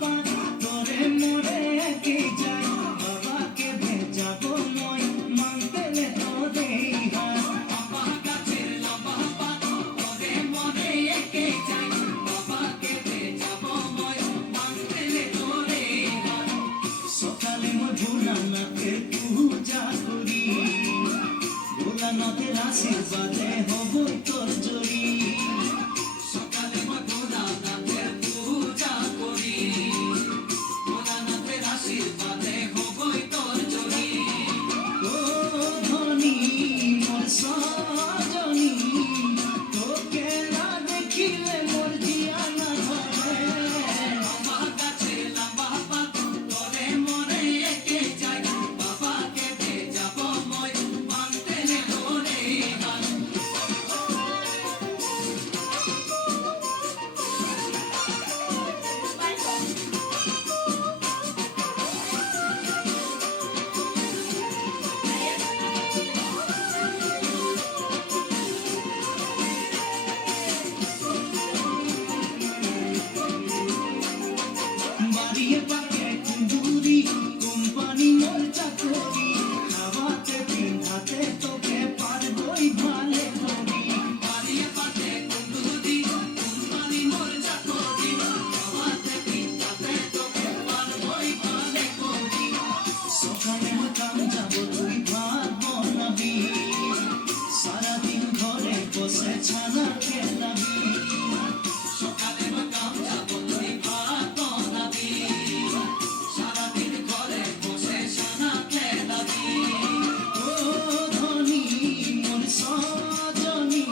পাত তোরে মোরে একে যাই বাবাকে ভেজাবো মই মাংতেলে তোরেই হাত বাবা গাছের লম্বা পাত তোরে মোরে একে যাই বাবাকে ভেজাবো মই মাংতেলে তোরেই হাত সকালে মই ভোলানাথের পূজা করি ভোলানাথের আশীর্বাদে হব তোর জয়ী সকালে মই ভোলানাথের পূজা করি ভোলানাথের আশীর্বাদে হব তোর জয়ী ও ধনী মোর সজনী তোকে না দেখিলে মোর জিয়া না ধরে বাবা গাছে লম্বা পাত তোরে মোরে একে যাই বাবাকে ভেজাবো মই মাংতেলে তোরেই হাত বাড়িয়ে পাকে কুন্দুরি কোম্পানি মোর চাকরি খাওয়াতে পিন্ধাতে তোকে পারবই ভালে করি বাড়িয়ে পাকে কুন্দুরি কোম্পানি মোর চাকরি খাওয়াতে পিন্ধাতে তোকে পারবই ভালে করি সকালে কাম যাব তুই ভাত বনাবি সারাদিন ঘরে বসে ছানা খেলাবি সকালে কাম যাব তুই ভাত বনাবি সারাদিন ঘরে বসে ছানা খেলাবি ও ধনী মোর সজনী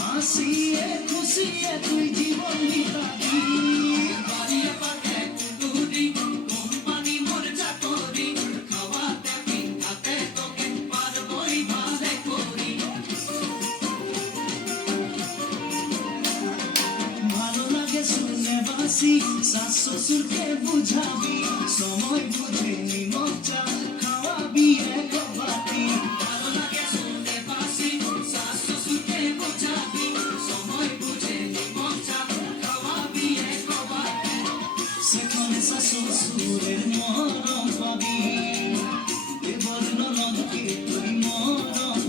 হাসিয়ে খুশিয়ে তুই জীবন বিতাবি বাড়িয়ে পাকে কুন্দুরি কোম্পানি মোর চাকরি খাওয়াতে পিন্ধাতে তোকে পারবই ভালে করি ভালো লাগে শুনে বাসি শাশ শ্বশুরকে বুঝাবি সময় বুঝে নিমক চা খাওয়াবি এক বাটি ভালো লাগে শুনে বাসি শাশ শ্বশুরকে বুঝাবি সময় বুঝে নিমক চা খাওয়াবি এক বাটি সেখানে শাশ শ্বশুরের মরণ পাবি দেবর ননদকে তুই মরণ